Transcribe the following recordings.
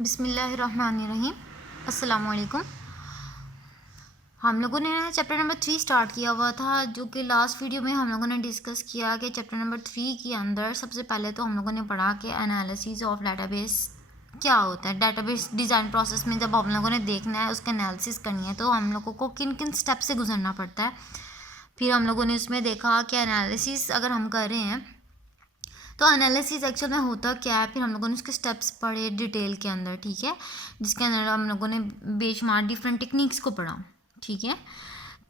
बिस्मिल्लाहिर्रहमानिर्रहीम। अस्सलाम वालेकुम। हम लोगों ने चैप्टर नंबर 3 स्टार्ट किया हुआ था, जो कि लास्ट वीडियो में हम लोगों ने डिस्कस किया कि चैप्टर नंबर 3 के अंदर सबसे पहले तो हम लोगों ने पढ़ा कि एनालिसिस ऑफ डेटाबेस क्या होता है। डेटाबेस डिज़ाइन प्रोसेस में जब हम लोगों ने देखना है, उसका एनालिसिस करनी है, तो हम लोगों को किन किन स्टेप से गुजरना पड़ता है। फिर हम लोगों ने उसमें देखा कि एनालिसिस अगर हम कर रहे हैं तो एनालिसिस एक्चुअल में होता क्या है। फिर हम लोगों ने उसके स्टेप्स पढ़े डिटेल के अंदर, ठीक है, जिसके अंदर हम लोगों ने बेशुमार डिफरेंट टेक्निक्स को पढ़ा, ठीक है।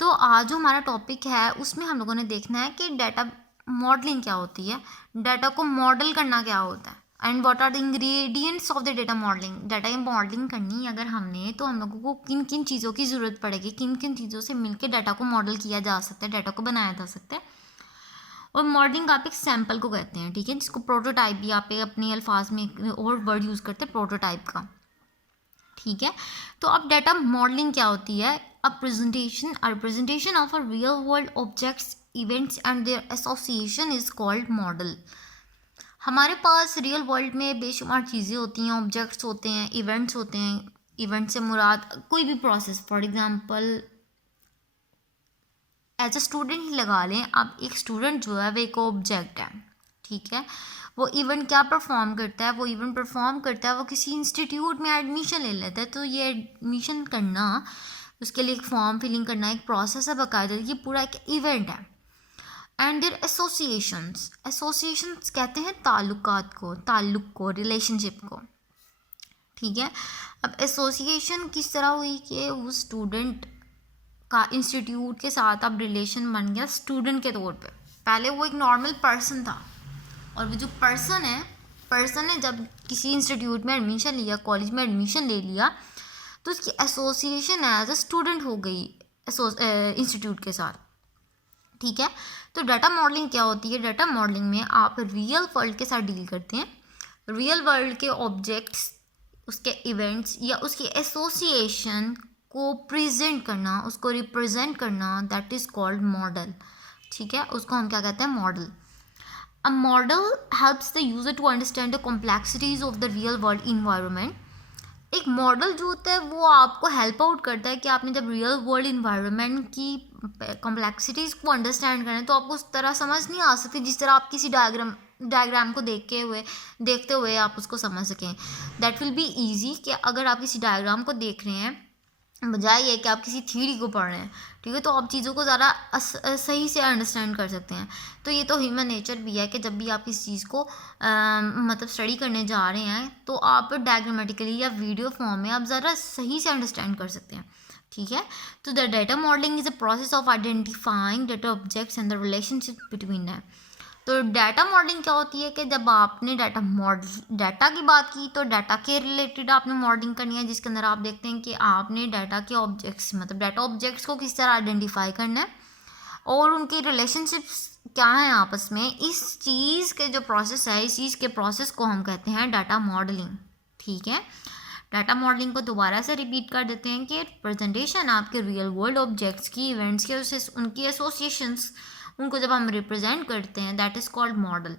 तो आज जो हमारा टॉपिक है उसमें हम लोगों ने देखना है कि डाटा मॉडलिंग क्या होती है, डाटा को मॉडल करना क्या होता है, and what are the ingredients of the data modelling. Data की मॉडलिंग करनी अगर हमने, तो हम लोगों को किन किन चीज़ों की ज़रूरत पड़ेगी, किन किन चीज़ों से मिलकर डाटा को मॉडल किया जा सकता है, डाटा को बनाया जा सकता है। और मॉडलिंग आप एक सैम्पल को कहते हैं, ठीक है, जिसको प्रोटोटाइप भी आप अपने अल्फाज में एक और वर्ड यूज़ करते हैं प्रोटोटाइप का, ठीक है। तो अब डाटा मॉडलिंग क्या होती है। A representation of a real world objects events and their association is called model. हमारे पास रियल वर्ल्ड में बेशुमार चीज़ें होती हैं, ऑब्जेक्ट्स होते हैं, इवेंट्स होते हैं। इवेंट से मुराद कोई भी process, for example as a student ही लगा लें आप। एक स्टूडेंट जो है वो एक ऑब्जेक्ट है, ठीक है। वो इवेंट क्या परफॉर्म करता है, वो इवेंट परफॉर्म करता है, वो किसी इंस्टीट्यूट में एडमिशन ले लेता है। तो ये एडमिशन करना, उसके लिए एक फॉर्म फिलिंग करना एक प्रोसेस है बाकायदा, ये पूरा एक इवेंट है। एंड देयर एसोसिएशंस कहते हैं ताल्लुक को, रिलेशनशिप को, ठीक है। अब एसोसिएशन किस तरह हुई कि उस स्टूडेंट का इंस्टीट्यूट के साथ अब रिलेशन बन गया स्टूडेंट के तौर पे। पहले वो एक नॉर्मल पर्सन था, और वो जो पर्सन ने जब किसी इंस्टीट्यूट में एडमिशन लिया, कॉलेज में एडमिशन ले लिया, तो उसकी एसोसिएशन एज अ स्टूडेंट हो गई इंस्टीट्यूट के साथ, ठीक है। तो डाटा मॉडलिंग क्या होती है। डाटा मॉडलिंग में आप रियल वर्ल्ड के साथ डील करते हैं। रियल वर्ल्ड के ऑब्जेक्ट्स, उसके इवेंट्स या उसकी एसोसिएशन को प्रेजेंट करना, उसको रिप्रेजेंट करना, दैट इज़ कॉल्ड मॉडल, ठीक है। उसको हम क्या कहते हैं, model. A model helps the user to understand the complexities of the real world environment. एक मॉडल जो होता है वो आपको हेल्प आउट करता है कि आपने जब रियल वर्ल्ड इन्वायरमेंट की कॉम्प्लेक्सिटीज़ को अंडरस्टैंड करें, तो आपको उस तरह समझ नहीं आ सकती जिस तरह आप किसी डायग्राम को देखते हुए आप उसको समझ सकें। दैट विल बी ईजी कि अगर आप किसी डायग्राम को देख रहे हैं बजाय ये कि आप किसी थ्योरी को पढ़ रहे हैं, ठीक है, तो आप चीज़ों को ज़्यादा सही से अंडरस्टैंड कर सकते हैं। तो ये तो ह्यूमन नेचर भी है कि जब भी आप किसी चीज़ को मतलब स्टडी करने जा रहे हैं, तो आप डायग्रामेटिकली या वीडियो फॉर्म में आप ज़रा सही से अंडरस्टैंड कर सकते हैं, ठीक है। तो the data modelling is a process of identifying data objects and the relationship between them. तो डाटा मॉडलिंग क्या होती है कि जब आपने डाटा की बात की, तो डाटा के रिलेटेड आपने मॉडलिंग करनी है, जिसके अंदर आप देखते हैं कि आपने डाटा के ऑब्जेक्ट्स, मतलब डाटा ऑब्जेक्ट्स को किस तरह आइडेंटिफाई करना है और उनकी रिलेशनशिप्स क्या हैं आपस में। इस चीज़ के जो प्रोसेस है, इस चीज़ के प्रोसेस को हम कहते हैं डाटा मॉडलिंग, ठीक है। डाटा मॉडलिंग को दोबारा से रिपीट कर देते हैं कि प्रेजेंटेशन आपके रियल वर्ल्ड ऑब्जेक्ट्स की, इवेंट्स के, उनकी एसोसिएशंस, उनको जब हम रिप्रेजेंट करते हैं, दैट इज़ कॉल्ड मॉडल।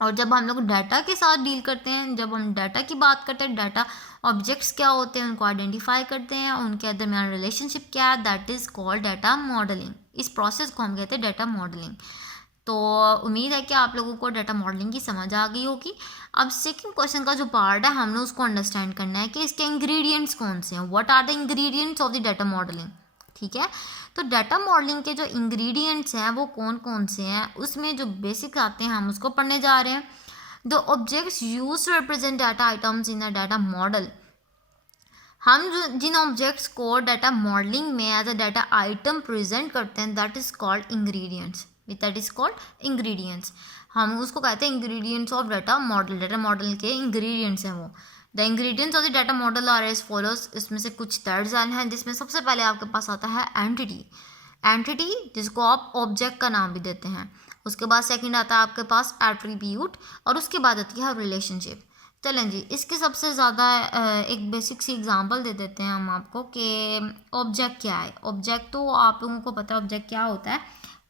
और जब हम लोग डाटा के साथ डील करते हैं, जब हम डाटा की बात करते हैं, डाटा ऑब्जेक्ट्स क्या होते हैं उनको आइडेंटिफाई करते हैं, उनके दरमियान रिलेशनशिप क्या है, that is called data modelling. इस प्रोसेस को हम कहते हैं डाटा मॉडलिंग। तो उम्मीद है कि आप लोगों को डाटा मॉडलिंग की समझ आ गई होगी। अब सेकंड क्वेश्चन का जो पार्ट है, हमने उसको अंडरस्टैंड करना है कि इसके इंग्रेडिएंट्स कौन से हैं, what are the ingredients of the data modelling, ठीक है। तो डाटा मॉडलिंग के जो इंग्रेडिएंट्स हैं वो कौन कौन से हैं, उसमें जो बेसिक्स आते हैं हम उसको पढ़ने जा रहे हैं। The objects use to represent data items in a data model. हम जो जिन ऑब्जेक्ट्स को डाटा मॉडलिंग में as a data item present करते हैं, that is called ingredients, that is called ingredients. हम उसको कहते हैं ingredients of data model. Data model के इंग्रेडिएंट्स हैं वो। The ingredients of the data model are as follows. इसमें से कुछ दर्ज हैं, जिसमें सबसे पहले आपके पास आता है एंटिटी, जिसको आप ऑब्जेक्ट का नाम भी देते हैं। उसके बाद सेकंड आता है आपके पास एट्रीब्यूट, और उसके बाद आती है रिलेशनशिप। चलें जी, इसके सबसे ज़्यादा एक बेसिक सी एग्जांपल दे देते हैं हम आपको कि ऑब्जेक्ट क्या है। ऑब्जेक्ट तो आप लोगों को पता है ऑब्जेक्ट क्या होता है।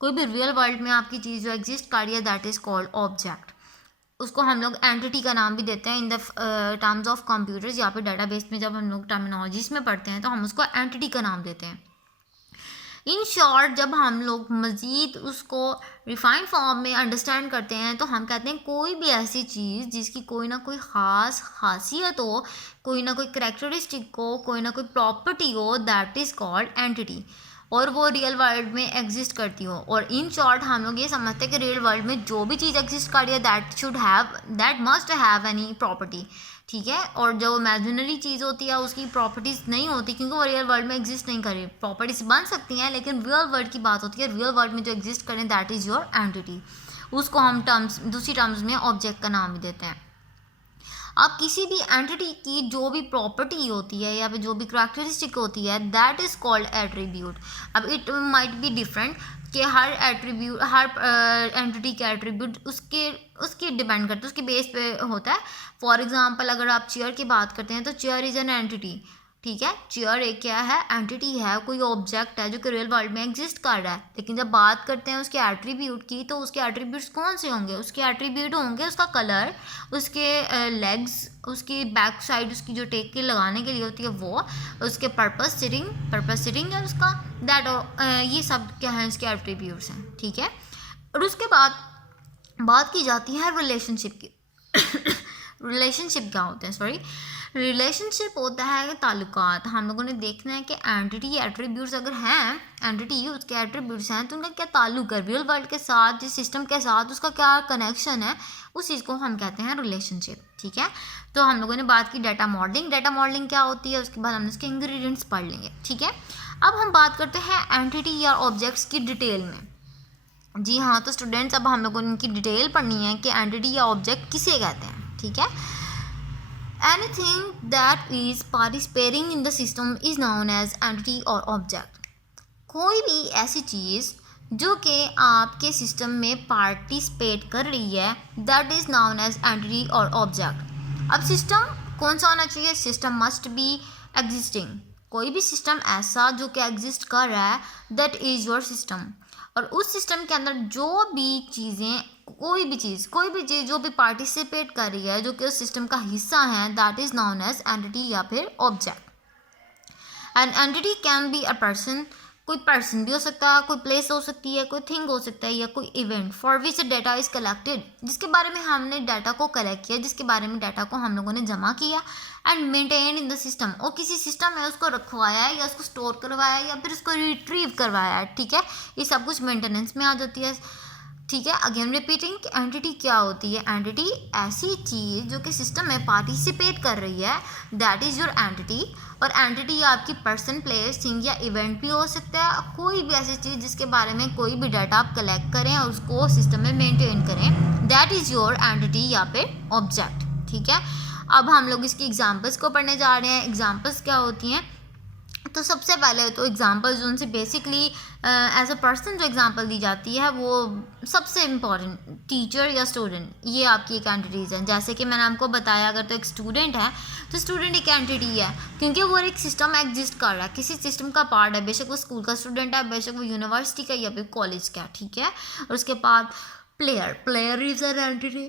कोई भी रियल वर्ल्ड में आपकी चीज़ जो एग्जिस्ट कर रही है, दैट इज़ कॉल्ड ऑब्जेक्ट, उसको हम लोग एंटिटी का नाम भी देते हैं in the terms of computers, या फिर डाटाबेस में जब हम लोग टर्मिनोलॉजीज में पढ़ते हैं तो हम उसको एंटिटी का नाम देते हैं। इन शॉर्ट जब हम लोग मज़ीद उसको रिफाइंड फॉर्म में अंडरस्टैंड करते हैं तो हम कहते हैं कोई भी ऐसी चीज़ जिसकी कोई ना कोई ख़ास खासियत हो, कोई ना कोई करेक्टरिस्टिक हो, कोई ना कोई प्रॉपर्टी हो, दैट इज़ कॉल्ड एंटिटी, और वो रियल वर्ल्ड में एग्जिस्ट करती हो। और इन शॉर्ट हम लोग ये समझते हैं कि रियल वर्ल्ड में जो भी चीज़ एग्जिस्ट कर रही है that must have any property, ठीक है। और जो इमेजिनरी चीज़ होती है उसकी प्रॉपर्टीज़ नहीं होती क्योंकि वो रियल वर्ल्ड में एग्जिस्ट नहीं कर रही। प्रॉपर्टीज़ बन सकती हैं लेकिन रियल वर्ल्ड की बात होती है, रियल वर्ल्ड में जो एग्जिस्ट करें दैट इज़ योर एंटिटी। उसको हम दूसरी टर्म्स में ऑब्जेक्ट का नाम भी देते हैं। अब किसी भी एंटिटी की जो भी प्रॉपर्टी होती है या फिर जो भी करैक्टरिस्टिक होती है दैट इज़ कॉल्ड एट्रीब्यूट। अब इट माइट बी डिफरेंट कि हर एट्रीब्यूट, हर एंटिटी के एट्रीब्यूट उसके डिपेंड करते हैं, उसके बेस पे होता है। फॉर एग्जांपल अगर आप चेयर की बात करते हैं तो चेयर इज़ एन एंटिटी, ठीक है। चेयर एक क्या है, एंटिटी है, कोई ऑब्जेक्ट है जो कि रियल वर्ल्ड में एग्जिस्ट कर रहा है। लेकिन जब बात करते हैं उसके एट्रीब्यूट की तो उसके एट्रीब्यूट्स कौन से होंगे, उसके एट्रीब्यूट होंगे उसका कलर, उसके लेग्स, उसकी बैक साइड, उसकी जो टेक के लगाने के लिए होती है वो, उसके पर्पस सिटिंग है उसका, दैट ये सब क्या है इसके एट्रीब्यूट्स हैं, ठीक है। और उसके बाद बात की जाती है रिलेशनशिप की। रिलेशनशिप क्या होते हैं, सॉरी, रिलेशनशिप होता है ताल्लुकात। हम लोगों ने देखना है कि एंटिटी एट्रीब्यूट्स अगर हैं, एंटिटी उसके एट्रीब्यूट्स हैं तो उनका क्या ताल्लुक है रियल वर्ल्ड के साथ, जिस सिस्टम के साथ उसका क्या कनेक्शन है, उस चीज़ को हम कहते हैं रिलेशनशिप, ठीक है। तो हम लोगों ने बात की डाटा मॉडलिंग क्या होती है, उसके बाद हमने उसके इंग्रेडिएंट्स पढ़ लेंगे, ठीक है। अब हम बात करते हैं एंटिटी या ऑब्जेक्ट्स की डिटेल में। जी हाँ, तो स्टूडेंट्स अब हम लोगों ने इनकी डिटेल पढ़नी है कि एंटिटी या ऑब्जेक्ट किसे कहते हैं, ठीक है। Anything that is participating in the system is known as entity और ऑब्जेक्ट। कोई भी ऐसी चीज़ जो कि आपके सिस्टम में पार्टिसिपेट कर रही है that is known as entity और ऑब्जेक्ट। अब सिस्टम कौन सा होना चाहिए, सिस्टम मस्ट बी एग्जिस्टिंग। कोई भी सिस्टम ऐसा जो कि एग्जिस्ट कर रहा है दैट इज़ योर सिस्टम। और उस सिस्टम के अंदर जो भी चीज़ें, कोई भी चीज़ जो भी पार्टिसिपेट कर रही है, जो कि उस सिस्टम का हिस्सा है, that is known as entity या फिर object. And entity can be a person, कोई पर्सन भी हो सकता है, कोई प्लेस हो सकती है, कोई थिंग हो सकता है, या कोई event for which data is collected, जिसके बारे में हमने डाटा को कलेक्ट किया, जिसके बारे में डाटा को हम लोगों ने जमा किया, and maintain in the system, और किसी सिस्टम में उसको रखवाया है या उसको स्टोर करवाया है या फिर उसको रिट्रीव करवाया है, ठीक है। ये सब कुछ मेंटेनेंस में आ जाती है, ठीक है। अगेन रिपीटिंग, एंटिटी क्या होती है, एंटिटी ऐसी चीज़ जो कि सिस्टम में पार्टिसिपेट कर रही है, दैट इज़ योर एंटिटी। और एंटिटी आपकी पर्सन, प्लेस, थिंग या इवेंट भी हो सकता है, कोई भी ऐसी चीज़ जिसके बारे में कोई भी डाटा आप कलेक्ट करें और उसको सिस्टम में मेंटेन करें, दैट इज़ योर एंटिटी या फिर ऑब्जेक्ट, ठीक है। अब हम लोग इसकी एग्जांपल्स को पढ़ने जा रहे हैं। एग्जांपल्स क्या होती हैं, तो सबसे पहले तो एग्जांपल जो उनसे बेसिकली एज अ पर्सन जो एग्जांपल दी जाती है वो सबसे इम्पॉर्टेंट, टीचर या स्टूडेंट, ये आपकी एक एंटिटीज़ हैं। जैसे कि मैंने आपको बताया, अगर तो एक स्टूडेंट है तो स्टूडेंट एक एंटिटी है क्योंकि वो एक सिस्टम एग्जिस्ट कर रहा है, किसी सिस्टम का पार्ट है, बेशक वो स्कूल का स्टूडेंट है, बेशक वो यूनिवर्सिटी का या फिर कॉलेज का, ठीक है। और उसके बाद player is an entity,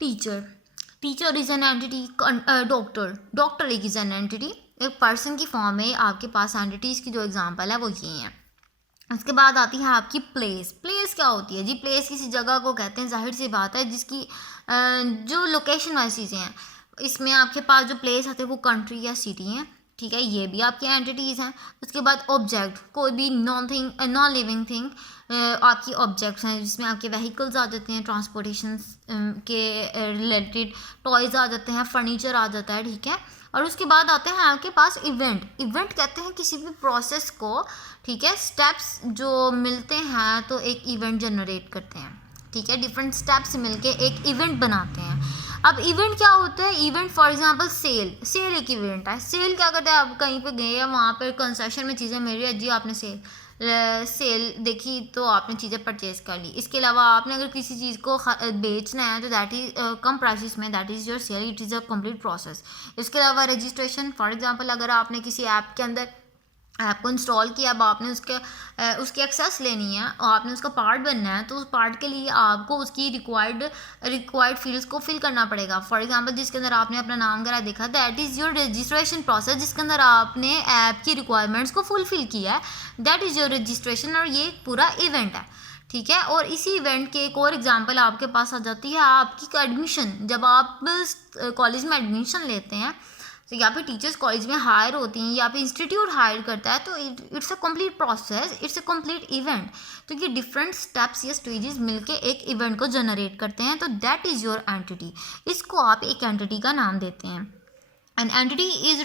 teacher is an entity, doctor एक इज़ एन एंटिटी। एक पर्सन की फॉर्म में आपके पास एंटिटीज़ की जो एग्जांपल है वो ये हैं। उसके बाद आती है आपकी प्लेस क्या होती है जी, प्लेस किसी जगह को कहते हैं, जाहिर सी बात है, जिसकी जो लोकेशन वाइज चीज़ें हैं, इसमें आपके पास जो प्लेस आते हैं वो कंट्री या सिटी हैं, ठीक है, ये भी आपकी एंटिटीज़ हैं। उसके बाद ऑब्जेक्ट, कोई भी नॉन लिविंग थिंग आपकी ऑब्जेक्ट्स हैं, जिसमें आपके व्हीकल्स आ जाते हैं, ट्रांसपोर्टेशन के रिलेटेड टॉयज़ आ जाते हैं, फर्नीचर आ जाता है, ठीक है। और उसके बाद आते हैं आपके पास इवेंट कहते हैं किसी भी प्रोसेस को, ठीक है, स्टेप्स जो मिलते हैं तो एक इवेंट जनरेट करते हैं, ठीक है, डिफरेंट स्टेप्स मिलके एक इवेंट बनाते हैं। अब इवेंट क्या होता है, इवेंट फॉर एग्जांपल सेल एक इवेंट है। सेल क्या करता है, आप कहीं पे गए हैं, वहाँ पर कंसेशन में चीज़ें मिल रही है जी, आपने सेल देखी तो आपने चीज़ें परचेज़ कर ली। इसके अलावा आपने अगर किसी चीज़ को बेचना है तो दैट इज़ कम प्राइसेस में, that is your sale, it is a complete process. इसके अलावा रजिस्ट्रेशन, फॉर एग्जांपल अगर आपने किसी ऐप के अंदर ऐप को इंस्टॉल किया, अब आपने उसकी एक्सेस लेनी है और आपने उसका पार्ट बनना है, तो उस पार्ट के लिए आपको उसकी रिक्वायर्ड फील्ड्स को फिल करना पड़ेगा। फॉर एग्जांपल जिसके अंदर आपने अपना नाम वगैरह देखा, that is your registration process, जिसके अंदर आपने ऐप की रिक्वायरमेंट्स को फुलफिल किया है, दैट इज़ योर रजिस्ट्रेशन, और ये एक पूरा इवेंट है, ठीक है। और इसी इवेंट के एक और एग्जांपल आपके पास आ जाती है आपकी एडमिशन। जब आप कॉलेज में एडमिशन लेते हैं, तो या फिर टीचर्स कॉलेज में हायर होती हैं या फिर इंस्टीट्यूट हायर करता है, तो it's a complete process, it's a complete event. तो ये डिफरेंट स्टेप्स या स्टेजेस मिलके एक इवेंट को जनरेट करते हैं, तो दैट इज़ योर एंटिटी। इसको आप एक एंटिटी का नाम देते हैं। An entity is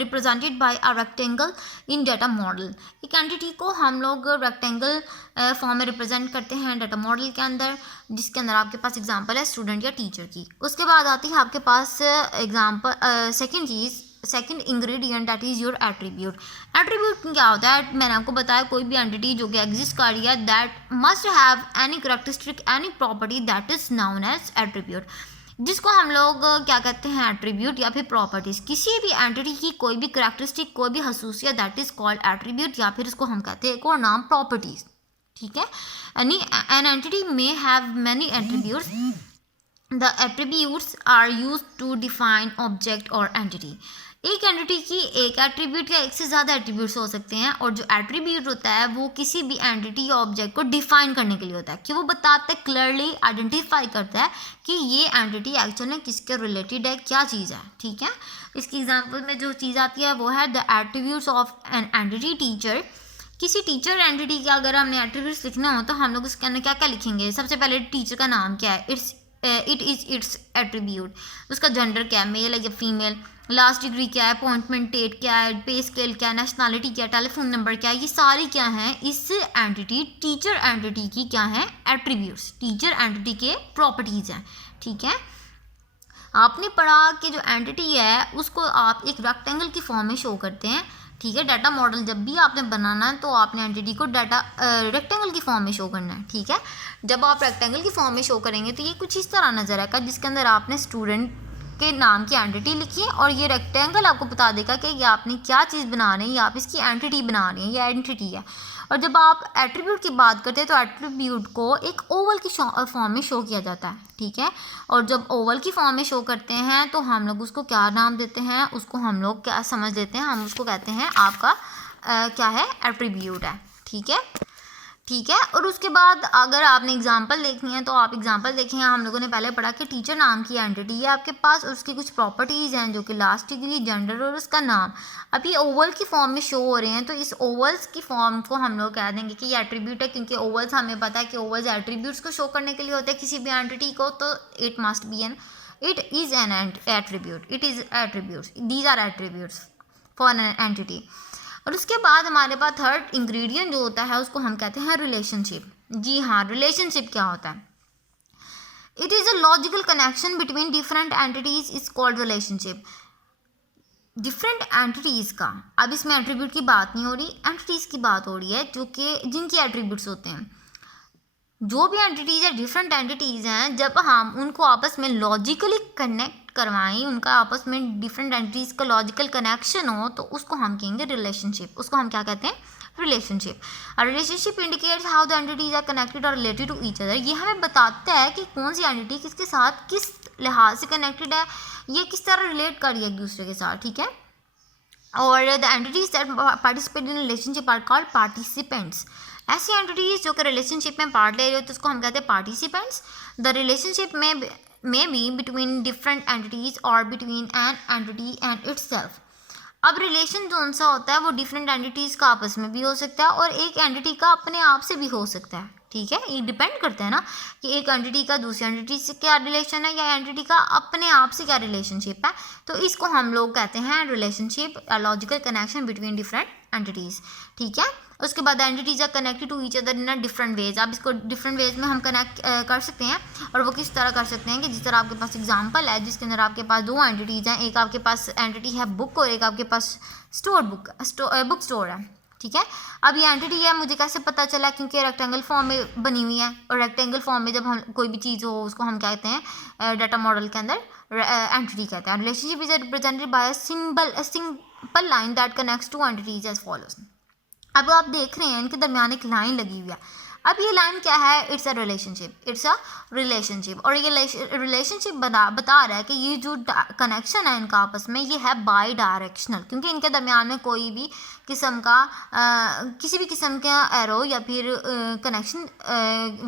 represented by a rectangle in data model। एक एंटिटी को हम लोग रेक्टेंगल फॉर्म में रिप्रेजेंट करते हैं डाटा मॉडल के अंदर, जिसके अंदर आपके पास एग्जांपल है स्टूडेंट या टीचर की। उसके बाद आती है आपके पास example second ingredient, that is your attribute. Attribute क्या होता है? मैंने आपको बताया कोई भी एंटिटी जो कि एग्जिस्ट कर रही है, that must have any characteristic, any property, that is known as attribute, जिसको हम लोग क्या कहते हैं? एट्रीब्यूट या फिर प्रॉपर्टीज़। किसी भी एंटिटी की कोई भी करैक्टरिस्टिक, कोई भी खसूसियत, दैट इज़ कॉल्ड एट्रीब्यूट, या फिर इसको हम कहते हैं एक और नाम प्रॉपर्टीज़, ठीक है। An entity may have many attributes, the attributes are used to define object और एंटिटी। एक एंटिटी की एक एट्रीब्यूट या एक से ज़्यादा एट्रीब्यूट्स हो सकते हैं, और जो एट्रीब्यूट होता है वो किसी भी एंटिटी या ऑब्जेक्ट को डिफाइन करने के लिए होता है, कि वो बताता है, क्लियरली आइडेंटिफाई करता है कि ये एंटिटी एक्चुअल में किसके रिलेटेड है, क्या चीज़ है, ठीक है। इसकी एग्जांपल में जो चीज़ आती है वो है the attributes of an entity teacher. किसी टीचर एंटिटी के अगर हमने एट्रीब्यूट्स लिखना हो तो हम लोग उसके अंदर क्या क्या लिखेंगे? सबसे पहले टीचर का नाम क्या है, इट इज़ इट्स एट्रीब्यूट। उसका जेंडर क्या है, मेल है या फीमेल, लास्ट डिग्री क्या है, अपॉइंटमेंट डेट क्या है, पे स्केल क्या है, नेशनैलिटी क्या है, टेलीफोन नंबर क्या है, ये सारी क्या हैं इस एंटिटी, टीचर एंटिटी की क्या है? एट्रीब्यूट्स, टीचर एंटिटी के प्रॉपर्टीज़ हैं, ठीक है। आपने पढ़ा कि जो एंटिटी है उसको आप एक रेक्टेंगल की फॉर्म में शो करते हैं, ठीक है। डाटा मॉडल जब भी आपने बनाना है तो आपने एंटिटी को रेक्टेंगल की फॉर्म में शो करना है, ठीक है। जब आप रेक्टेंगल की फॉर्म में शो करेंगे तो ये कुछ इस तरह नज़र आएगा, जिसके अंदर आपने स्टूडेंट के नाम की एंटिटी लिखी है, और ये रेक्टेंगल आपको बता देगा कि ये आपने क्या चीज़ बना रहे हैं, या आप इसकी एंटिटी बना रहे हैं, ये एंटिटी है। और जब आप एट्रीब्यूट की बात करते हैं तो एट्रीब्यूट को एक ओवल की फॉर्म में शो किया जाता है, ठीक है। और जब ओवल की फॉर्म में शो करते हैं तो हम लोग उसको क्या नाम देते हैं? उसको हम लोग क्या समझ लेते हैं? हम उसको कहते हैं आपका क्या है? एट्रीब्यूट है, ठीक है, ठीक है। और उसके बाद अगर आपने एग्जांपल देखनी है तो आप एग्जांपल देखें। हम लोगों ने पहले पढ़ा कि टीचर नाम की एंटिटी है आपके पास, उसकी कुछ प्रॉपर्टीज़ हैं जो कि लास्ट डिग्री, जेंडर और उसका नाम। अब ये ओवल की फॉर्म में शो हो रहे हैं, तो इस ओवल्स की फॉर्म को हम लोग कह देंगे कि ये एट्रीब्यूट है, क्योंकि ओवल्स हमें पता है कि ओवल्स एट्रीब्यूट्स को शो करने के लिए होते हैं किसी भी एंटिटी को, तो it must be it is an attribute, it is attributes, these are attributes for an entity. और उसके बाद हमारे पास थर्ड इंग्रेडिएंट जो होता है उसको हम कहते हैं रिलेशनशिप। जी हाँ, रिलेशनशिप क्या होता है? It is a logical connection between different entities is called relationship. Different entities का, अब इसमें एट्रीब्यूट की बात नहीं हो रही, एंटिटीज़ की बात हो रही है जो कि जिनकी एट्रीब्यूट्स होते हैं। जो भी एंटिटीज़ है, डिफरेंट एंटिटीज़ हैं, जब हम उनको आपस में लॉजिकली कनेक्ट करवाएं, उनका आपस में डिफरेंट एंटिटीज़ का लॉजिकल कनेक्शन हो, तो उसको हम कहेंगे रिलेशनशिप। उसको हम क्या कहते हैं? Relationship. Relationship indicates how the entities are connected और रिलेटेड टू ईच अदर। ये हमें बताता है कि कौन सी एंटिटी किसके साथ किस लिहाज से कनेक्टेड है, ये किस तरह रिलेट कर रही है एक दूसरे के साथ, ठीक है। और the entities that participate in relationship are called participants. ऐसी एंटिटीज जो कि रिलेशनशिप में पार्ट ले रही होती है उसको हम कहते हैं पार्टिसिपेंट्स। द रिलेशनशिप में बी बिटवीन डिफरेंट एंटिटीज और between an entity and itself. अब रिलेशन जो सा होता है वो डिफरेंट एंटिटीज़ का आपस में भी हो सकता है और एक एंटिटी का अपने आप से भी हो सकता है, ठीक है। ये डिपेंड करता है ना कि एक एंटिटी का दूसरी एंटिटी से क्या रिलेशन है, या एंटिटी का अपने आप से क्या रिलेशनशिप है। तो इसको हम लोग कहते हैं relationship, logical connection between different entities, ठीक है। उसके बाद entities are connected to each other in different ways. अब इसको डिफरेंट वेज में हम कनेक्ट कर सकते हैं, और वो किस तरह कर सकते हैं कि जिस तरह आपके पास एग्जांपल है जिसके अंदर आपके पास दो एंटिटीज़ हैं, एक आपके पास एंटिटी है बुक और एक आपके पास बुक स्टोर है, ठीक है। अब ये एंटिटी है, मुझे कैसे पता चला, क्योंकि रेक्टेंगल फॉर्म में बनी हुई है, और रेक्टेंगल फॉर्म में जब हम कोई भी चीज़ हो उसको हम कहते हैं डाटा मॉडल के अंदर एंटिटी कहते हैं। Relationship is represented by simple line that connects two entities as follows. अब आप देख रहे हैं इनके दरमियान एक लाइन लगी हुई है। अब ये लाइन क्या है, इट्स अ रिलेशनशिप, और ये रिलेशनशिप बता रहा है कि ये जो कनेक्शन है इनका आपस में, ये है बाई डायरेक्शनल, क्योंकि इनके दरमियान में कोई भी किस्म का किसी भी किस्म का एरो या फिर कनेक्शन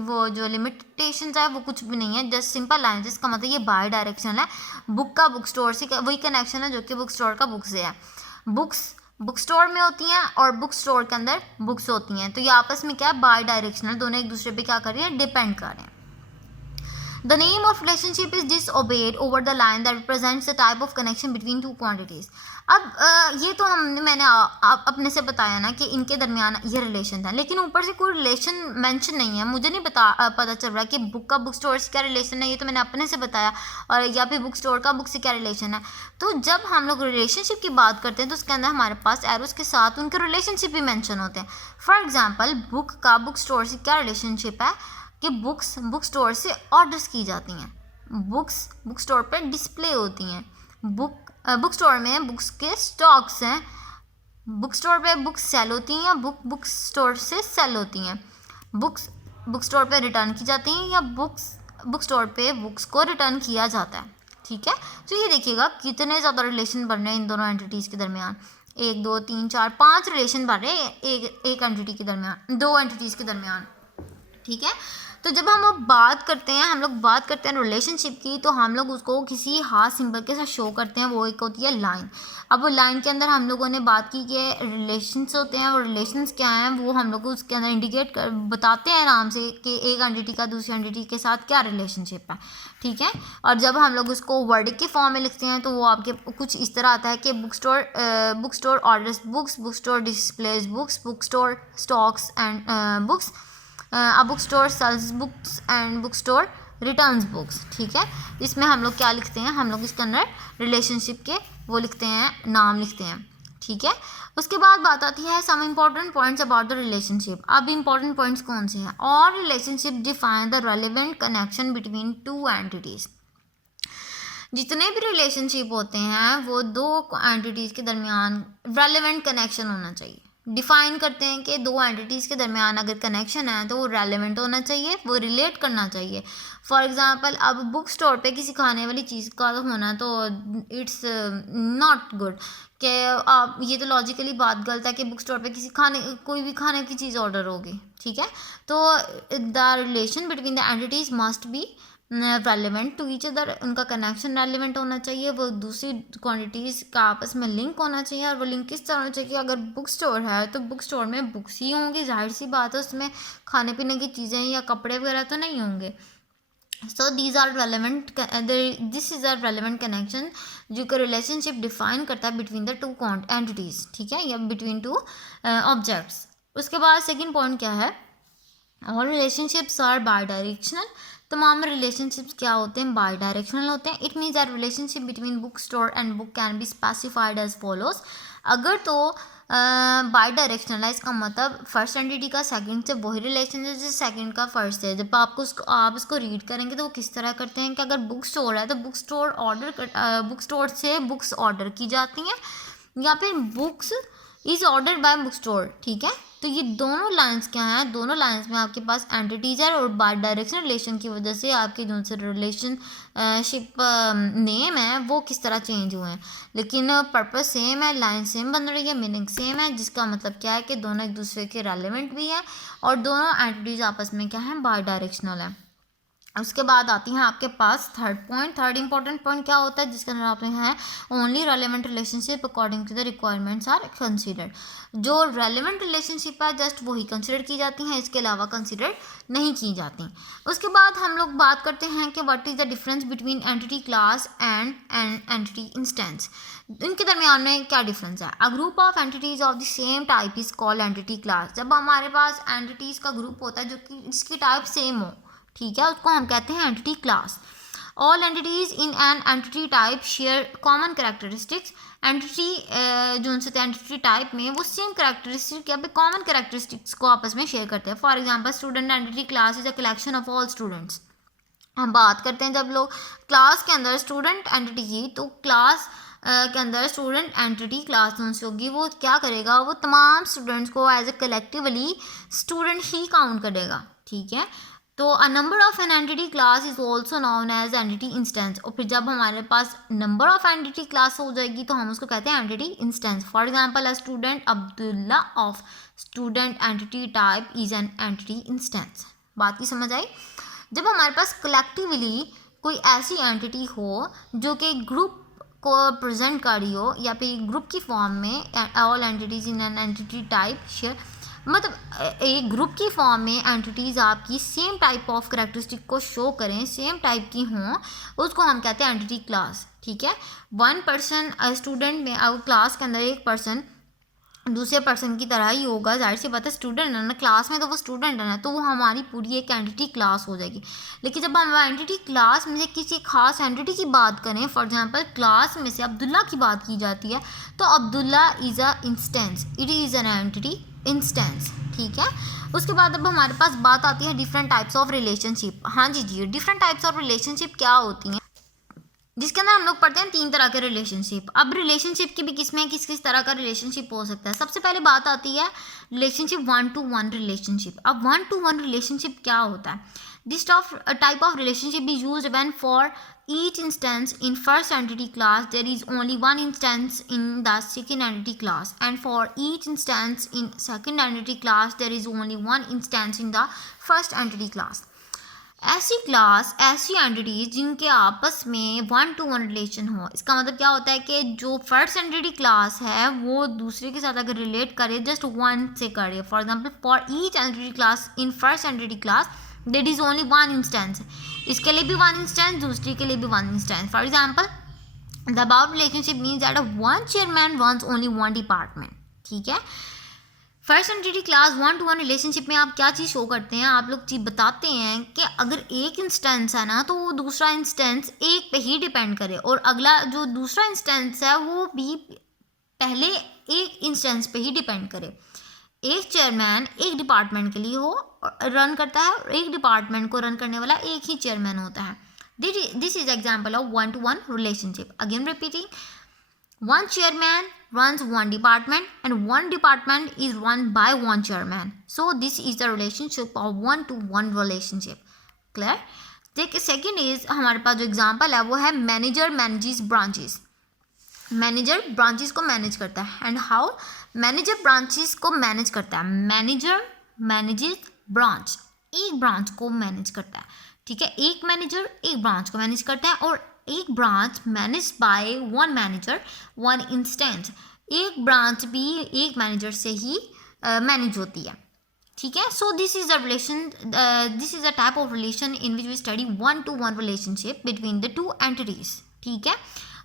वो जो लिमिटेशंस है वो कुछ भी नहीं है, जस्ट सिंपल लाइन, जिसका मतलब ये बाई डायरेक्शनल है। बुक का बुक स्टोर से वही कनेक्शन है जो कि बुक स्टोर का बुक से है। बुक्स बुक स्टोर में होती हैं और बुक स्टोर के अंदर बुक्स होती हैं, तो ये आपस में क्या है, बाई डायरेक्शनल, दोनों एक दूसरे पे क्या कर रही हैं, डिपेंड कर रहे हैं। The name of relationship is disobeyed over the line that represents the type of connection between two quantities. अब ये तो मैंने अपने से बताया ना कि इनके दरमियान ये रिलेशन था, लेकिन ऊपर से कोई रिलेशन मेंशन नहीं है। मुझे नहीं पता चल रहा कि बुक का बुक स्टोर से क्या रिलेशन है, ये तो मैंने अपने से बताया, और या फिर बुक स्टोर का बुक से क्या रिलेशन है। तो जब हम लोग रिलेशनशिप की बात करते हैं तो उसके अंदर हमारे पास एरोस के साथ उनके रिलेशनशिप भी मेंशन होते हैं। फॉर एग्जाम्पल, बुक का बुक स्टोर से क्या रिलेशनशिप है कि बुक्स बुक स्टोर से ऑर्डर्स की जाती हैं, बुक्स बुक स्टोर पर डिस्प्ले होती हैं, बुक स्टोर में बुक्स के स्टॉक्स हैं, बुक स्टोर पे बुक्स सेल होती हैं या बुक स्टोर से सेल होती हैं, बुक्स बुक स्टोर पे रिटर्न की जाती हैं या बुक स्टोर पे बुक्स को रिटर्न किया जाता है। ठीक है, तो ये देखिएगा कितने ज़्यादा रिलेशन बन रहे हैं इन दोनों एंटिटीज़ के दरमियान। 1 2 3 4 5 रिलेशन बन रहे हैं एक एंटिटी के दरमियान, 2 एंटिटीज़ के दरमियान। ठीक है, तो जब हम लोग बात करते हैं रिलेशनशिप की, तो हम लोग उसको किसी हाथ सिंबल के साथ शो करते हैं, वो एक होती है लाइन। अब वो लाइन के अंदर हम लोगों ने बात की कि रिलेशंस होते हैं, और रिलेशंस क्या हैं वो हम लोग उसके अंदर इंडिकेट बताते हैं नाम से कि एक एंटिटी का दूसरी एंटिटी के साथ क्या रिलेशनशिप है। ठीक है, और जब हम लोग उसको वर्ड के फॉर्म में लिखते हैं तो वो आपके कुछ इस तरह आता है कि book store orders books, book store displays books, book store stocks and books, a book store sells books and book store returns books. ठीक है, इसमें हम लोग क्या लिखते हैं, हम लोग इसके अंदर रिलेशनशिप के वो लिखते हैं, नाम लिखते हैं। ठीक है, उसके बाद बात आती है some important points about the relationship. अब इम्पॉर्टेंट पॉइंट्स कौन से हैं, और relationship define the relevant connection between two entities. जितने भी रिलेशनशिप होते हैं वो 2 एंटिटीज़ के दरमियान रेलिवेंट कनेक्शन होना चाहिए। डिफ़ाइन करते हैं कि 2 एंटिटीज़ के दरमियान अगर कनेक्शन है तो वो रेलेवेंट होना चाहिए, वो रिलेट करना चाहिए। फॉर एग्ज़ाम्पल, अब बुक स्टोर पे किसी खाने वाली चीज़ का होना तो इट्स नॉट गुड, कि आप ये तो लॉजिकली बात गलत है कि बुक स्टोर पे कोई भी खाने की चीज़ ऑर्डर होगी। ठीक है, तो the relation between the entities must be relevant to each other, उनका कनेक्शन रेलिवेंट होना चाहिए, वो दूसरी क्वांटिटीज़ का आपस में लिंक होना चाहिए। और वो लिंक किस तरह होना चाहिए कि अगर बुक स्टोर है तो बुक स्टोर में बुक्स ही होंगी, जाहिर सी बात है, उसमें खाने पीने की चीज़ें या कपड़े वगैरह तो नहीं होंगे। So this are relevant, this is a relevant connection जो कि रिलेशनशिप डिफाइन करता है बिटवीन द 2 एंटिटीज़। ठीक है, या बिटवीन 2 ऑब्जेक्ट्स। उसके बाद सेकेंड पॉइंट क्या है, और रिलेशनशिप्स आर बाई डायरेक्शनल। तमाम रिलेशनशिप्स क्या होते हैं, बाई डायरेक्शनल होते हैं। It means that relationship between book store and book can be specified as follows. अगर तो बाई डायरेक्शनल है, इसका मतलब फर्स्ट एंटिटी का सेकंड से वही रिलेशन है जैसे सेकंड का फर्स्ट है। जब आप इसको रीड करेंगे तो वो किस तरह करते हैं कि अगर बुक स्टोर है तो बुक स्टोर से बुक्स ऑर्डर की जाती हैं, या फिर books is ordered bye book store. ठीक है, तो ये दोनों लाइंस क्या हैं, दोनों लाइंस में आपके पास एंटिटीज है, और बाय डायरेक्शनल रिलेशन की वजह से आपके जो से रिलेशनशिप नेम है वो किस तरह चेंज हुए हैं, लेकिन पर्पस सेम है, लाइन सेम बन रही है, मीनिंग सेम है, जिसका मतलब क्या है कि दोनों एक दूसरे के रेलिवेंट भी हैं, और दोनों एंटिटीज आपस में क्या है, बाय डायरेक्शनल है। उसके बाद आती हैं आपके पास थर्ड इंपॉर्टेंट पॉइंट क्या होता है, जिसके अंदर आप हैं only relevant relationship according to the requirements are considered. जो रेलिवेंट रिलेशनशिप है जस्ट वही कंसीडर की जाती हैं, इसके अलावा कंसीडर नहीं की जाती। उसके बाद हम लोग बात करते हैं कि what is the difference between entity class and entity instance. इनके दरमियान में क्या डिफरेंस है। A group of entities of the same type is called entity class. जब हमारे पास एंटिटीज़ का ग्रुप होता है जो कि जिसकी टाइप सेम हो, ठीक है, उसको हम कहते हैं entity class. All entities in an entity type share common characteristics. Entity जो उनसे एंटिटी टाइप में वो सेम कैरेक्टरिस्टिक या फिर कॉमन कैरेक्टरिस्टिक्स को आपस में शेयर करते हैं। For example student entity class is a collection of all students. हम बात करते हैं जब लोग क्लास के अंदर स्टूडेंट एंटिटी की, तो क्लास के अंदर स्टूडेंट एंटिटी क्लास से होगी, वो क्या करेगा, वो तमाम स्टूडेंट्स को एज ए कलेक्टिवली स्टूडेंट ही काउंट करेगा, ठीक है। तो a number of an entity class is also known as entity instance. और फिर जब हमारे पास नंबर ऑफ एंटिटी क्लास हो जाएगी तो हम उसको कहते हैं entity instance. For example a student Abdullah of student entity type is an entity instance. बात की समझ आई। जब हमारे पास कलेक्टिवली कोई ऐसी एंटिटी हो जो कि ग्रुप को प्रेजेंट कर रही हो या फिर ग्रुप की फॉर्म में, all entities in an entity type share, मतलब एक ग्रुप की फॉर्म में एंटिटीज़ आपकी सेम टाइप ऑफ करेक्टरिस्टिक को शो करें, सेम टाइप की हों, उसको हम कहते हैं एंटिटी क्लास, ठीक है। वन पर्सन स्टूडेंट में अगर क्लास के अंदर एक पर्सन दूसरे पर्सन की तरह ही होगा, जाहिर सी बात है स्टूडेंट है ना, क्लास में तो वो स्टूडेंट है ना, तो वो हमारी पूरी एक एंटिटी क्लास हो जाएगी। लेकिन जब हम एंटिटी क्लास में से किसी खास एंटिटी की बात करें, फॉर एग्जांपल क्लास में से अब्दुल्ला की बात की जाती है, तो Abdullah is a instance, it is N entity instance, ठीक है। उसके बाद अब हमारे पास बात आती है डिफरेंट टाइप्स ऑफ रिलेशनशिप। हाँ जी, डिफरेंट टाइप्स ऑफ रिलेशनशिप क्या होती हैं, जिसके अंदर हम लोग पढ़ते हैं 3 तरह के रिलेशनशिप। अब रिलेशनशिप की भी किसमें किस तरह का रिलेशनशिप हो सकता है। सबसे पहले बात आती है रिलेशनशिप 1-to-1 रिलेशनशिप। अब 1-to-1 रिलेशनशिप क्या होता है? This type of relationship is used when for each instance in first entity class there is only one instance in the second entity class, and for each instance in second entity class there is only one instance in the first entity class. ऐसी class, ऐसी entities जिनके आपस में 1-to-1 relation हो। इसका मतलब क्या होता है कि जो फर्स्ट एंटिटी क्लास है वो दूसरे के साथ अगर रिलेट करे जस्ट वन से करे। For example for each entity class in first entity class there is only one instance. इसके लिए भी वन इंस्टेंस, दूसरी के लिए भी one instance. For example the about relationship means that one chairman runs only one department, ठीक है। First entity class 1-to-1 relationship में आप क्या चीज़ शो करते हैं, आप लोग चीज़ बताते हैं कि अगर एक इंस्टेंस है ना, तो वो दूसरा इंस्टेंस एक पे ही डिपेंड करे, और अगला जो दूसरा इंस्टेंस है वो भी पहले एक इंस्टेंस पे ही डिपेंड करे। एक चेयरमैन एक डिपार्टमेंट के लिए रन करता है, और एक डिपार्टमेंट को रन करने वाला एक ही चेयरमैन होता है। This is example of 1-to-1 relationship. Again repeating, one chairman runs one department and one department is run by one chairman. So this is the relationship of 1-to-1 relationship. Clear? देखिए second is हमारे पास जो example है वो है manager manages branches. Manager branches को manage करता है। And how manager branches को मैनेज करता है? मैनेजर मैनेजेस ब्रांच, एक ब्रांच को मैनेज करता है, ठीक है। एक मैनेजर एक ब्रांच को मैनेज करता है, और एक branch manage by one manager one instance. एक ब्रांच भी एक मैनेजर से ही मैनेज होती है, ठीक है। So this is a type of relation in which we study 1-to-1 relationship between the two entities, ठीक है।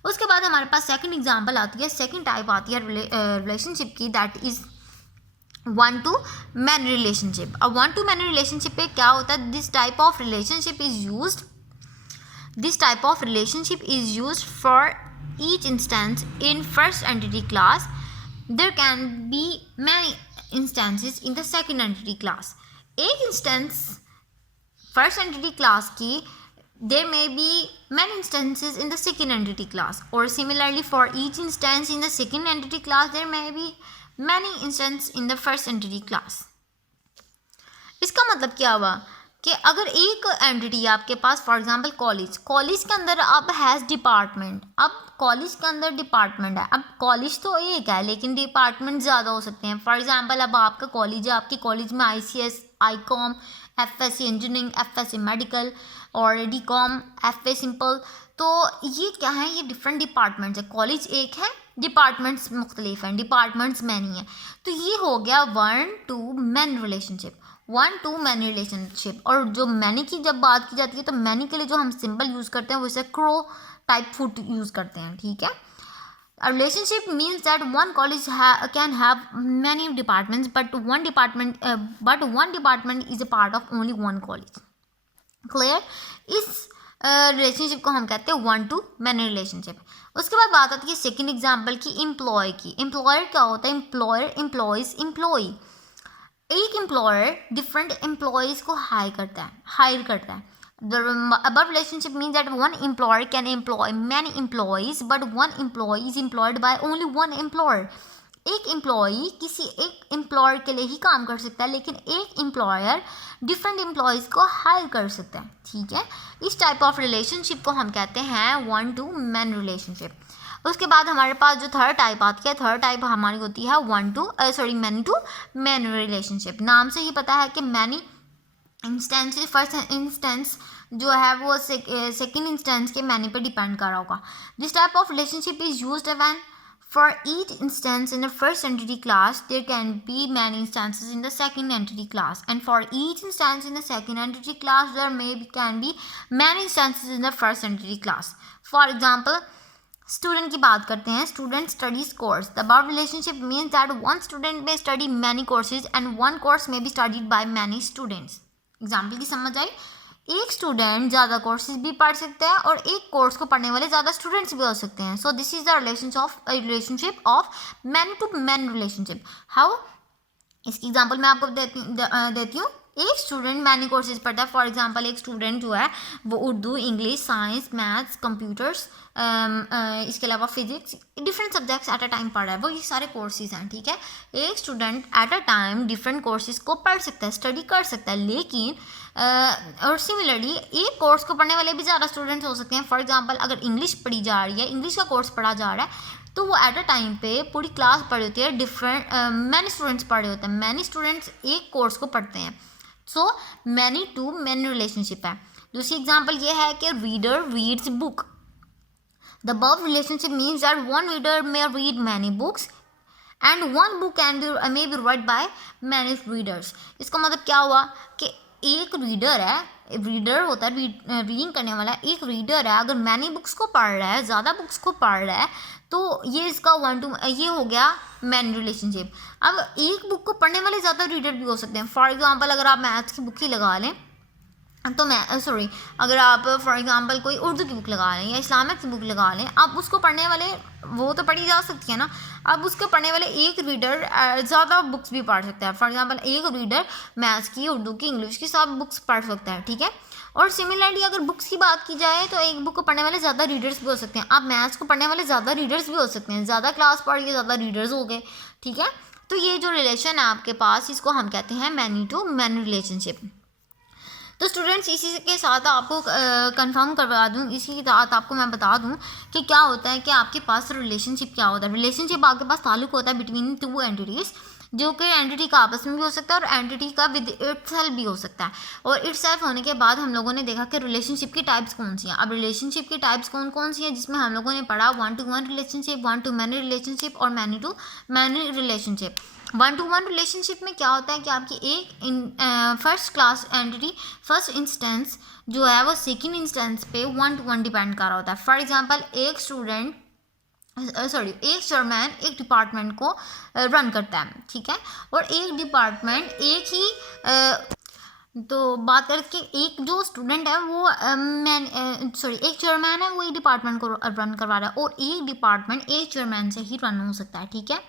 उसके बाद हमारे पास सेकंड एग्जांपल आती है, सेकंड टाइप आती है रिलेशनशिप की, दैट इज 1-to-many रिलेशनशिप। अब 1-to-many रिलेशनशिप पे क्या होता है? This type of relationship is used for each instance in first entity class. There can be many instances in the second entity class. एक instance first entity class की, there may be many instances in the second entity class, or similarly for each instance in the second entity class there may be many instances in the first entity class. इसका मतलब क्या हुआ कि अगर एक entity आपके पास, for example college के अंदर अब हैज़ डिपार्टमेंट, अब कॉलेज के अंदर डिपार्टमेंट है। अब कॉलेज तो एक है लेकिन डिपार्टमेंट ज़्यादा हो सकते हैं। फॉर एग्जांपल अब आपका कॉलेज है, आपके कॉलेज में ICS, ICOM, FSC engineering, FSC medical और DCOM, FA सिंपल, तो ये क्या है? ये डिफरेंट डिपार्टमेंट्स है। कॉलेज एक है, डिपार्टमेंट्स मुख्तलिफ हैं, डिपार्टमेंट्स मैनी हैं। तो ये हो गया 1-to-many रिलेशनशिप, 1-to-many रिलेशनशिप। और जो मैनी की जब बात की जाती है तो मैनी के लिए जो हम सिंबल यूज़ करते हैं वो इसे क्रो टाइप फुट यूज़ करते हैं, ठीक है। A relationship means that one college can have many departments, but one department is a part of only one college. Clear? इस रिलेशनशिप को हम कहते हैं वन टू मैनी रिलेशनशिप। उसके बाद बात आती है सेकंड एग्जांपल की, एम्प्लॉय की। एम्प्लॉयर क्या होता है? Employer, employees, employee. एक एम्प्लॉयर डिफरेंट एम्प्लॉयज़ को हायर करता है। The above relationship means that one employer can employ many employees, but one employee is employed by only one employer. एक एम्प्लॉई किसी एक एम्प्लॉयर के लिए ही काम कर सकता है, लेकिन एक एम्प्लॉयर डिफरेंट एम्प्लॉयज़ को हायर कर सकता है, ठीक है। इस टाइप ऑफ रिलेशनशिप को हम कहते हैं वन टू मैन रिलेशनशिप। उसके बाद हमारे पास जो थर्ड टाइप आती है, थर्ड टाइप हमारी होती है मैनी टू मैन रिलेशनशिप। नाम से ही पता है कि मैनी इंस्टेंस, फर्स्ट इंस्टेंस जो है वो सेकेंड इंस्टेंस के मैनी पे डिपेंड कर रहा होगा। This type of relationship is used when for each instance in the first entity class there can be many instances in the second entity class, and for each instance in the second entity class there can be many instances in the first entity class. For example, student की बात करते हैं, student studies course. The above relationship means that one student may study many courses and one course may be studied by many students. Example की समझ आई? एक student ज़्यादा courses भी पढ़ सकता है और एक कोर्स को पढ़ने वाले ज़्यादा स्टूडेंट्स भी हो सकते हैं। So this is the relationship of many to many relationship. How? इसकी एग्जांपल मैं आपको देती हूँ। एक स्टूडेंट मैनी कोर्सेज पढ़ता है। फॉर एग्जांपल एक स्टूडेंट जो है वो Urdu, English, science, maths, computers, इसके अलावा physics, different subjects at a time पढ़ रहा है। वो ये सारे कोर्सेज हैं, ठीक है। एक student at a time different courses को पढ़ सकता है, स्टडी कर सकता है, लेकिन और सिमिलरली एक कोर्स को पढ़ने वाले भी ज़्यादा स्टूडेंट्स हो सकते हैं। फॉर एग्जांपल अगर इंग्लिश पढ़ी जा रही है, इंग्लिश का कोर्स पढ़ा जा रहा है, तो वो एट अ टाइम पे पूरी क्लास पढ़ी होती है, डिफरेंट मैनी स्टूडेंट्स पढ़े होते हैं, मैनी स्टूडेंट्स एक कोर्स को पढ़ते हैं। So many to many relationship है। दूसरी एग्जांपल ये है कि reader reads book. The above relationship means that one reader may read many books and one book may be read by many readers. इसका मतलब क्या हुआ कि एक रीडर है, रीडर होता है रीडिंग करने वाला, एक रीडर है, अगर मैनी बुक्स को पढ़ रहा है, ज़्यादा बुक्स को पढ़ रहा है, तो ये इसका ये हो गया मैन रिलेशनशिप। अब एक बुक को पढ़ने वाले ज़्यादा रीडर भी हो सकते हैं। फॉर एग्जांपल अगर आप मैथ्स की बुक ही लगा लें तो अगर आप फॉर एग्जांपल कोई उर्दू की बुक लगा लें या इस्लामिक की बुक लगा लें, अब उसको पढ़ने वाले, वो तो पढ़ी जा सकती है ना, अब उसको पढ़ने वाले एक रीडर ज़्यादा बुक्स भी पढ़ सकता है। फॉर एग्जांपल एक रीडर मैथ्स की, उर्दू की, इंग्लिश की सब बुक्स पढ़ सकता है, ठीक है। और सिमिलरली अगर बुक्स की बात की जाए तो एक बुक को पढ़ने वाले ज़्यादा रीडर्स भी हो सकते हैं। आप मैथ्स को पढ़ने वाले ज़्यादा रीडर्स भी हो सकते हैं, ज़्यादा क्लास पढ़ के ज़्यादा रीडर्स हो गए, ठीक है। तो ये जो रिलेशन है आपके पास, इसको हम कहते हैं मैनी टू मैनी रिलेशनशिप। तो स्टूडेंट्स इसी के साथ आपको कंफर्म करवा दूँ, इसी के साथ आपको मैं बता दूँ कि क्या होता है कि आपके पास रिलेशनशिप क्या होता है। रिलेशनशिप आपके पास ताल्लुक होता है बिटवीन टू एंटिटीज़, जो कि एंटिटी का आपस में भी हो सकता है और एंटिटी का विद इटसेल्फ भी हो सकता है। और इटसेल्फ होने के बाद हम लोगों ने देखा कि रिलेशनशिप की टाइप्स कौन सी हैं। अब रिलेशनशिप की टाइप्स कौन कौन सी हैं, जिसमें हम लोगों ने पढ़ा one to one relationship, one to many relationship और many to many relationship. One to one relationship में क्या होता है कि आपकी एक first class entity, first instance जो है वो सेकेंड इंस्टेंस पे वन टू वन डिपेंड कर रहा होता है। फॉर एग्जांपल एक चेयरमैन एक डिपार्टमेंट को रन करता है, ठीक है, और एक डिपार्टमेंट एक ही तो बात करके एक जो स्टूडेंट है वो एक चेयरमैन है, वो एक डिपार्टमेंट को रन करवा रहा है और एक डिपार्टमेंट एक चेयरमैन से ही रन हो सकता है, ठीक है।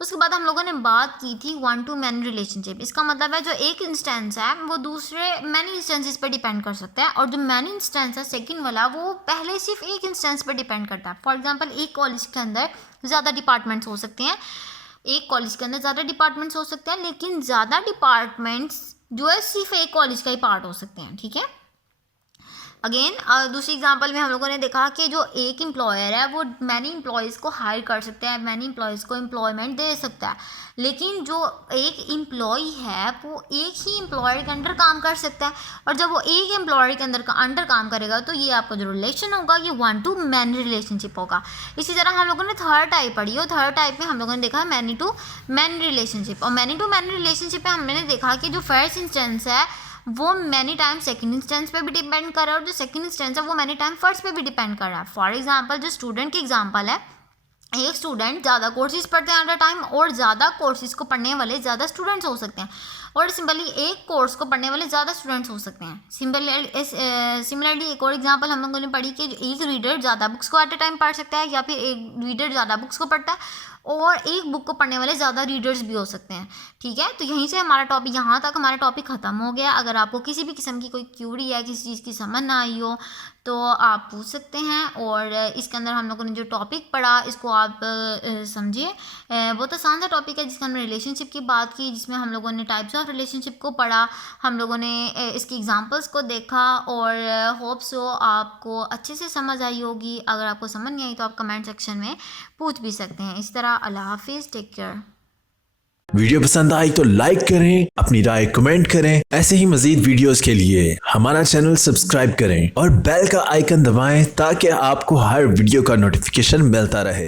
उसके बाद हम लोगों ने बात की थी वन टू मैनी रिलेशनशिप। इसका मतलब है जो एक इंस्टेंस है वो दूसरे मैनी इंस्टेंसेस पे डिपेंड कर सकता है, और जो मैनी इंस्टेंस है सेकंड वाला, वो पहले सिर्फ एक इंस्टेंस पे डिपेंड करता है। फॉर एग्जांपल एक कॉलेज के अंदर ज़्यादा डिपार्टमेंट्स हो सकते हैं, एक कॉलेज के अंदर ज़्यादा डिपार्टमेंट्स हो सकते हैं, लेकिन ज़्यादा डिपार्टमेंट्स जो है सिर्फ एक कॉलेज का ही पार्ट हो सकते हैं, ठीक है। अगेन दूसरी एग्जांपल में हम लोगों ने देखा कि जो एक एम्प्लॉयर है वो मैनी एम्प्लॉयज़ को हायर कर सकता है, मैनी एम्प्लॉयज़ को एम्प्लॉयमेंट दे सकता है, लेकिन जो एक एम्प्लॉय है वो एक ही एम्प्लॉयर के अंडर काम कर सकता है, और जब वो एक एम्प्लॉयर के अंडर काम करेगा तो ये आपका जो रिलेशन होगा ये वन टू मैनी रिलेशनशिप होगा। इसी तरह हम लोगों ने थर्ड टाइप पढ़ी, और थर्ड टाइप में हम लोगों ने देखा मैनी टू मैनी रिलेशनशिप। और मैनी टू मैनी रिलेशनशिप में हमने देखा कि जो फर्स्ट इंस्टेंस है वो मैनी टाइम सेकंड इंस्टेंस पे भी डिपेंड कर रहा है, और जो सेकंड इंस्टेंस है वो मैनी टाइम फर्स्ट पे भी डिपेंड कर रहा है। फॉर एग्जांपल जो स्टूडेंट की एग्जांपल है, एक स्टूडेंट ज़्यादा कोर्सेज पढ़ते हैं एट अ टाइम, और ज़्यादा कोर्सेज को पढ़ने वाले ज़्यादा स्टूडेंट्स हो सकते हैं, और सिंपली एक कोर्स को पढ़ने वाले ज़्यादा स्टूडेंट्स हो सकते हैं। सिमिलरली एक और एग्जांपल हम लोगों ने पढ़ी कि एक रीडर ज़्यादा बुक्स को एट अ टाइम पढ़ सकता है, या फिर एक रीडर ज़्यादा बुक्स को पढ़ता है और एक बुक को पढ़ने वाले ज़्यादा रीडर्स भी हो सकते हैं। ठीक है, तो यहीं से हमारा टॉपिक, यहाँ तक हमारा टॉपिक ख़त्म हो गया। अगर आपको किसी भी किस्म की कोई क्यूरी है, किसी चीज़ की समझ ना आई हो, तो आप पूछ सकते हैं। और इसके अंदर हम लोगों ने जो टॉपिक पढ़ा इसको आप समझिए। बहुत आसान सा टॉपिक है जिसका हमने रिलेशनशिप की बात की, जिसमें हम लोगों ने टाइप्स ऑफ रिलेशनशिप को पढ़ा, हम लोगों ने इसकी एग्जांपल्स को देखा, और होप सो आपको अच्छे से समझ आई होगी। अगर आपको समझ नहीं आई तो आप कमेंट सेक्शन में पूछ भी सकते हैं। इस तरह अल्लाह हाफिज़, टेक केयर। वीडियो पसंद आई तो लाइक करें, अपनी राय कमेंट करें। ऐसे ही मजीद वीडियोस के लिए हमारा चैनल सब्सक्राइब करें और बेल का आइकन दबाएं ताकि आपको हर वीडियो का नोटिफिकेशन मिलता रहे।